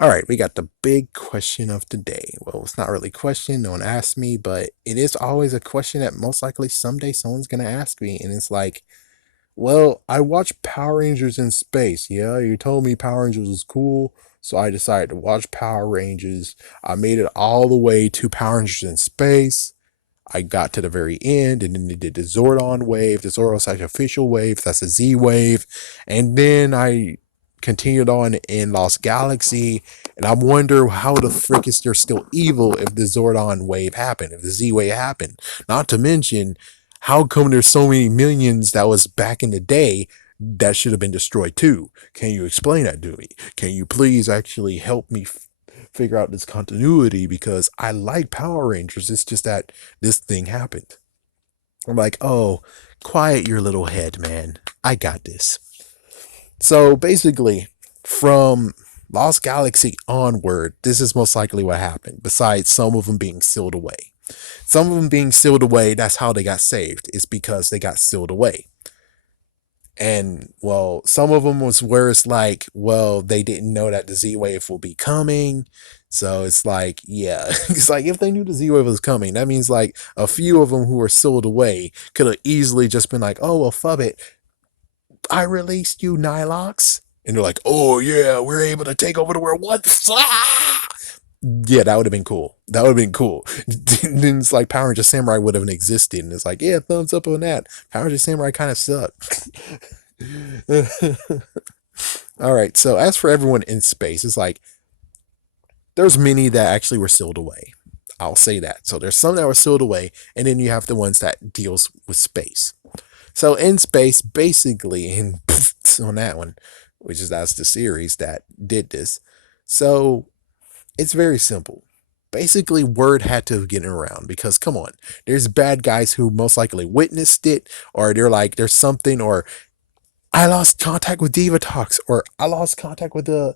All right, we got the big question of the day. Well, it's not really a question, no one asked me, but it is always a question that most likely someday someone's gonna ask me. And it's like, well, I watched Power Rangers in space. Yeah, you told me Power Rangers was cool, so I decided to watch Power Rangers. I made it all the way to Power Rangers in space. I got to the very end, and then they did the Zordon wave, the Zordon Sacrificial Wave, that's a Z wave, and then I continued on in Lost Galaxy, and I wonder how the frick is there still evil if the Zordon wave happened, if the Z wave happened. Not to mention, how come there's so many millions that was back in the day that should have been destroyed too? Can you explain that to me? Can you please actually help me figure out this continuity, because I like Power Rangers. It's just that this thing happened. I'm like, oh, quiet your little head, man. I got this. So basically, from Lost Galaxy onward, this is most likely what happened, besides some of them being sealed away. Some of them being sealed away, that's how they got saved. It's because they got sealed away. And well, some of them was where it's like, well, they didn't know that the Z Wave will be coming. So it's like, yeah, it's like if they knew the Z Wave was coming, that means like a few of them who were sealed away could have easily just been like, oh, well, fub it. I released you, Nilox. And they're like, oh, yeah, we're able to take over the world once. Ah! Yeah, that would have been cool. That would have been cool. Then it's like Power Ranger Samurai would have existed. And it's like, yeah, thumbs up on that. Power Ranger Samurai kind of sucked. All right. So as for everyone in space, it's like there's many that actually were sealed away. I'll say that. So there's some that were sealed away, and then you have the ones that deals with space. So in space, basically, and on that one, which is that's the series that did this. So it's very simple. Basically, word had to get around because come on, there's bad guys who most likely witnessed it, or they're like, there's something, or I lost contact with Divatox, or I lost contact with the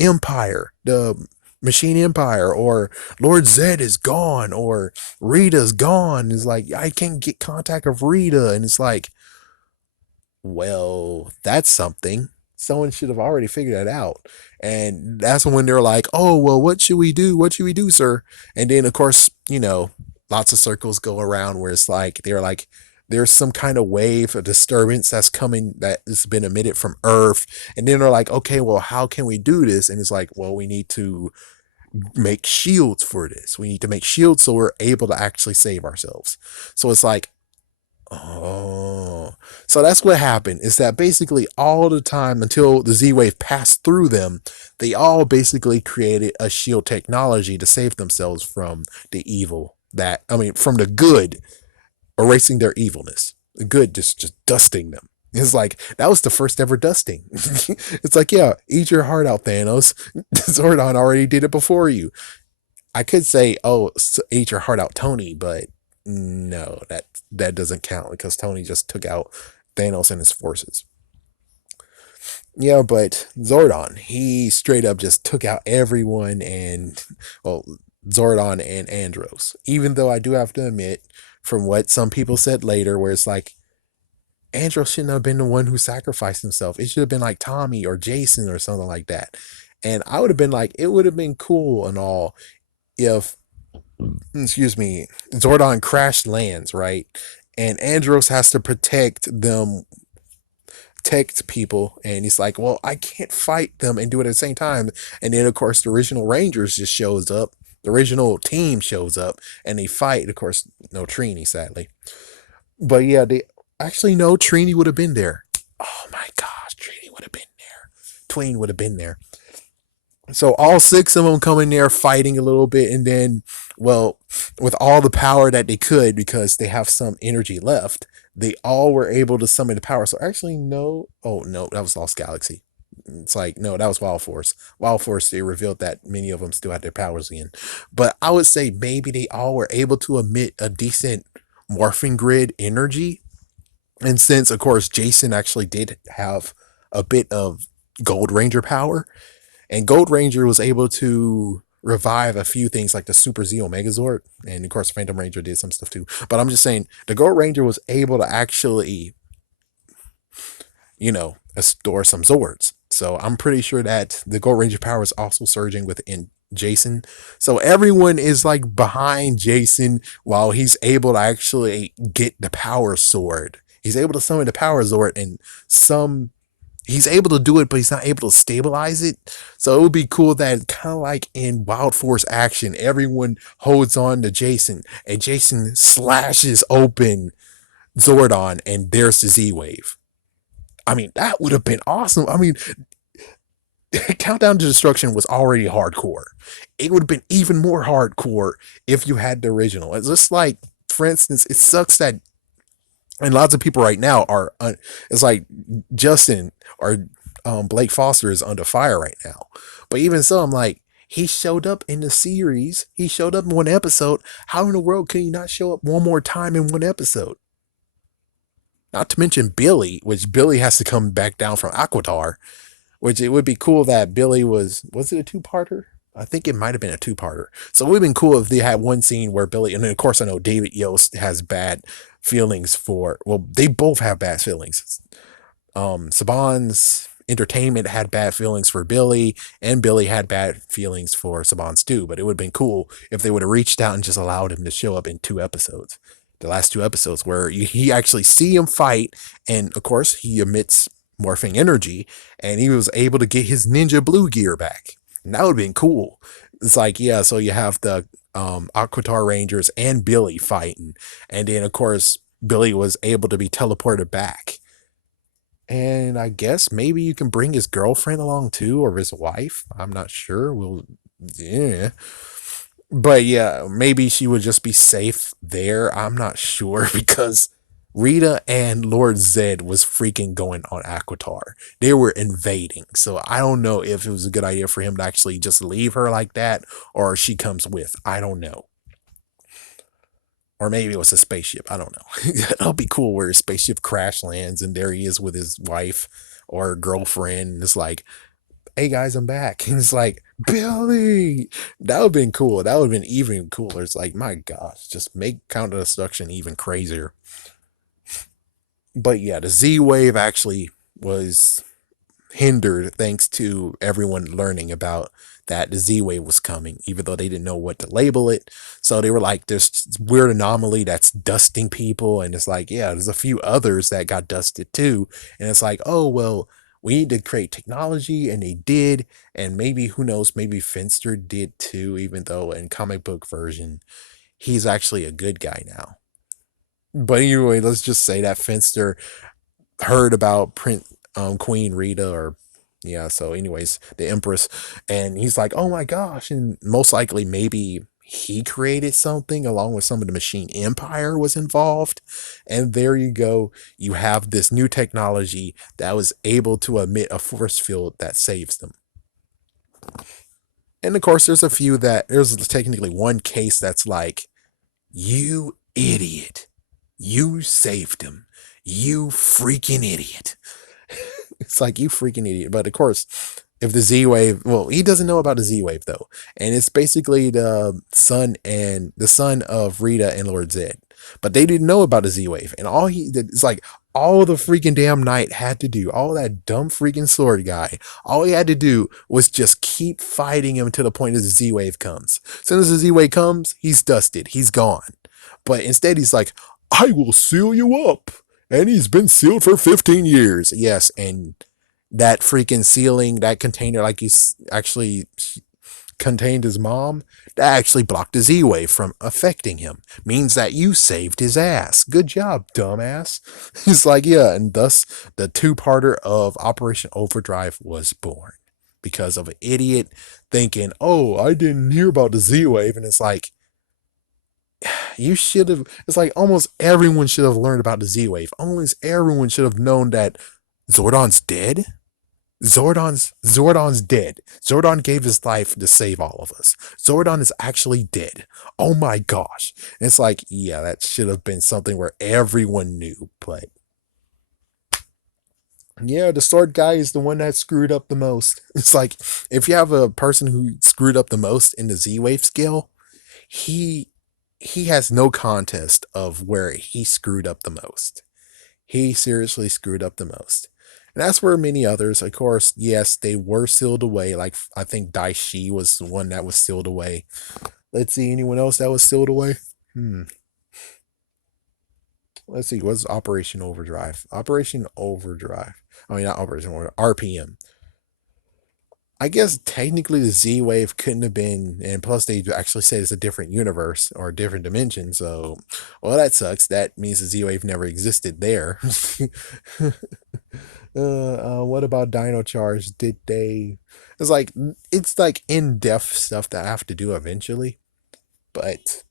Empire, the Machine Empire, or Lord Zed is gone, or Rita's gone. It's like, I can't get contact of Rita. And it's like, well, that's something. Someone should have already figured that out. And that's when they're like, oh, well, what should we do? What should we do, sir? And then, of course, lots of circles go around where it's like, they're like, there's some kind of wave, a disturbance that's coming that has been emitted from Earth. And then they're like, okay, well, how can we do this? And it's like, well, we need to make shields for this. We need to make shields so we're able to actually save ourselves. So it's like, oh, so that's what happened is that basically all the time until the Z Wave passed through them, they all basically created a shield technology to save themselves from the evil from the good erasing their evilness. The good just dusting them. It's like that was the first ever dusting. It's like, yeah, eat your heart out, Thanos. Zordon already did it before you. I could say, oh, eat your heart out, Tony, but no, that doesn't count because Tony just took out Thanos and his forces. Yeah, but Zordon, he straight up just took out everyone and, well, Zordon and Andros. Even though I do have to admit, from what some people said later, where it's like, Andros shouldn't have been the one who sacrificed himself. It should have been like Tommy or Jason or something like that. And I would have been like, it would have been cool and all if, excuse me, Zordon crash lands, right? And Andros has to protect them, protect people. And he's like, well, I can't fight them and do it at the same time. And then, of course, the original Rangers just shows up. The original team shows up and they fight. Of course, no Trini, sadly. But yeah, they actually, no, Trini would have been there. Oh my gosh, Trini would have been there. Tween would have been there. So all six of them come in there fighting a little bit, and then, well, with all the power that they could, because they have some energy left, they all were able to summon the power. So actually, no, oh no, that was Lost Galaxy. It's like, no, that was Wild Force. Wild Force, they revealed that many of them still had their powers in. But I would say maybe they all were able to emit a decent morphing grid energy. And since, of course, Jason actually did have a bit of Gold Ranger power, and Gold Ranger was able to revive a few things like the Super Z Megazord. And of course, Phantom Ranger did some stuff too. But I'm just saying, the Gold Ranger was able to actually, store some Zords. So I'm pretty sure that the Gold Ranger power is also surging within Jason. So everyone is like behind Jason while he's able to actually get the power sword. He's able to summon the power sword, and some he's able to do it, but he's not able to stabilize it. So it would be cool that kind of like in Wild Force action, everyone holds on to Jason, and Jason slashes open Zordon, and there's the Z Wave. I mean, that would have been awesome. I mean, Countdown to Destruction was already hardcore. It would have been even more hardcore if you had the original. It's just like, for instance, it sucks that, and lots of people right now are, it's like Justin or Blake Foster is under fire right now. But even so, I'm like, he showed up in the series. He showed up in one episode. How in the world can he not show up one more time in one episode? Not to mention Billy, which Billy has to come back down from Aquitar, which it would be cool that Billy was it a two-parter? I think it might have been a two-parter. So it would have been cool if they had one scene where Billy, and then of course I know David Yost has bad feelings for, well, they both have bad feelings. Saban's Entertainment had bad feelings for Billy, and Billy had bad feelings for Saban's too. But it would have been cool if they would have reached out and just allowed him to show up in two episodes. The last two episodes where he actually see him fight, and of course he emits morphing energy, and he was able to get his ninja blue gear back. And that would have been cool. It's like, yeah, so you have the Aquitar Rangers and Billy fighting, and then of course Billy was able to be teleported back. And I guess maybe you can bring his girlfriend along too, or his wife. I'm not sure. Yeah. But yeah, maybe she would just be safe there. I'm not sure because Rita and Lord Zed was freaking going on Aquitar. They were invading. So I don't know if it was a good idea for him to actually just leave her like that, or she comes with. I don't know. Or maybe it was a spaceship. I don't know. That'll be cool where his spaceship crash lands and there he is with his wife or girlfriend. And it's like, hey guys, I'm back. And it's like, Billy. That would have been cool. That would have been even cooler. It's like, my gosh, just make Counter Destruction even crazier. But yeah, the Z Wave actually was hindered thanks to everyone learning about that the Z Wave was coming, even though they didn't know what to label it. So they were like, there's this weird anomaly that's dusting people. And it's like, yeah, there's a few others that got dusted too. And it's like, oh, well, we need to create technology. And they did. And maybe, who knows, maybe Finster did too, even though in comic book version, he's actually a good guy now. But anyway, let's just say that Finster heard about Queen Rita, or yeah, so anyways, the Empress, and he's like, oh my gosh, and most likely maybe he created something along with some of the Machine Empire was involved. And there you go, you have this new technology that was able to emit a force field that saves them. And of course there's technically one case that's like, you idiot, you saved him, you freaking idiot. It's like, you freaking idiot. But of course, if the Z Wave, well, he doesn't know about the Z Wave though. And it's basically the son of Rita and Lord Zed. But they didn't know about the Z Wave. And all he did is like, all the freaking damn Knight had to do, all that dumb freaking sword guy, all he had to do was just keep fighting him to the point that the Z Wave comes. As soon as the Z Wave comes, he's dusted, he's gone. But instead, he's like, I will seal you up. And he's been sealed for 15 years. Yes, and that freaking sealing, that container, like he's actually contained his mom, that actually blocked the Z-Wave from affecting him. Means that you saved his ass. Good job, dumbass. He's like, yeah, and thus the two-parter of Operation Overdrive was born. Because of an idiot thinking, oh, I didn't hear about the Z-Wave. And it's like, you should have, it's like almost everyone should have learned about the Z-Wave. Almost everyone should have known that Zordon's dead. Zordon's dead. Zordon gave his life to save all of us. Zordon is actually dead. Oh my gosh. And it's like, yeah, that should have been something where everyone knew. But yeah, the sword guy is the one that screwed up the most. It's like, if you have a person who screwed up the most in the Z-Wave scale, he has no contest of where he screwed up the most. He seriously screwed up the most. And as for many others, of course, yes, they were sealed away. Like I think Daishi was the one that was sealed away. Let's see, anyone else that was sealed away? Hmm. Let's see, what's Operation Overdrive? Operation Overdrive. I mean, not Operation Overdrive, RPM. I guess technically the Z Wave couldn't have been, and plus they actually said it's a different universe or a different dimension. So, well, that sucks. That means the Z Wave never existed there. What about Dino Charge? Did they? It's like in-depth stuff that I have to do eventually. But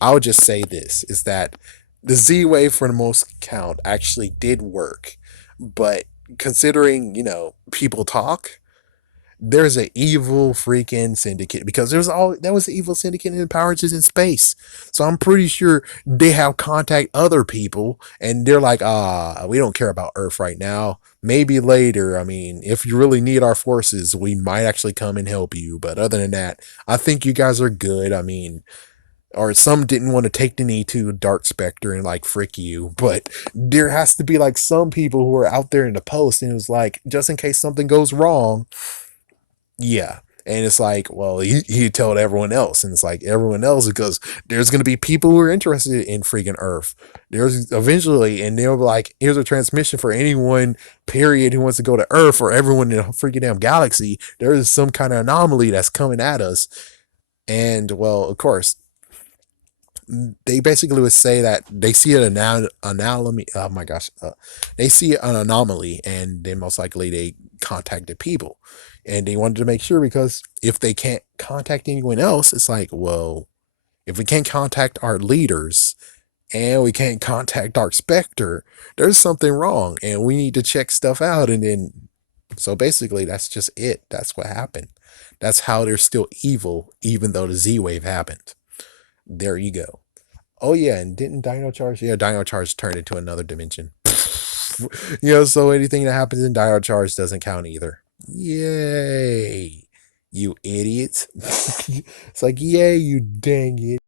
I'll just say this: is that the Z Wave, for the most count, actually did work. But considering people talk, there's an evil freaking syndicate because there was an evil syndicate in Power Rangers in space. So I'm pretty sure they have contact other people and they're like, we don't care about Earth right now. Maybe later. I mean, if you really need our forces, we might actually come and help you. But other than that, I think you guys are good. I mean, or some didn't want to take the knee to Dark Spectre and like frick you, but there has to be like some people who are out there in the post and it was like, just in case something goes wrong, yeah. And it's like, well, he told everyone else. And it's like everyone else, because there's going to be people who are interested in freaking Earth. There's eventually, and they'll be like, here's a transmission for anyone, period, who wants to go to Earth or everyone in the freaking damn galaxy. There is some kind of anomaly that's coming at us. And, well, of course, they basically would say that they see an anomaly. Oh my gosh, they see an anomaly, and then most likely they contacted people, and they wanted to make sure because if they can't contact anyone else, it's like, well, if we can't contact our leaders and we can't contact Dark Spectre, there's something wrong, and we need to check stuff out. And then, so basically, that's just it. That's what happened. That's how they're still evil, even though the Z Wave happened. There you go. Oh yeah, and didn't Dino Charge? Yeah, Dino Charge turned into another dimension. So anything that happens in Dino Charge doesn't count either. Yay, you idiots! It's like, yay, you dang it.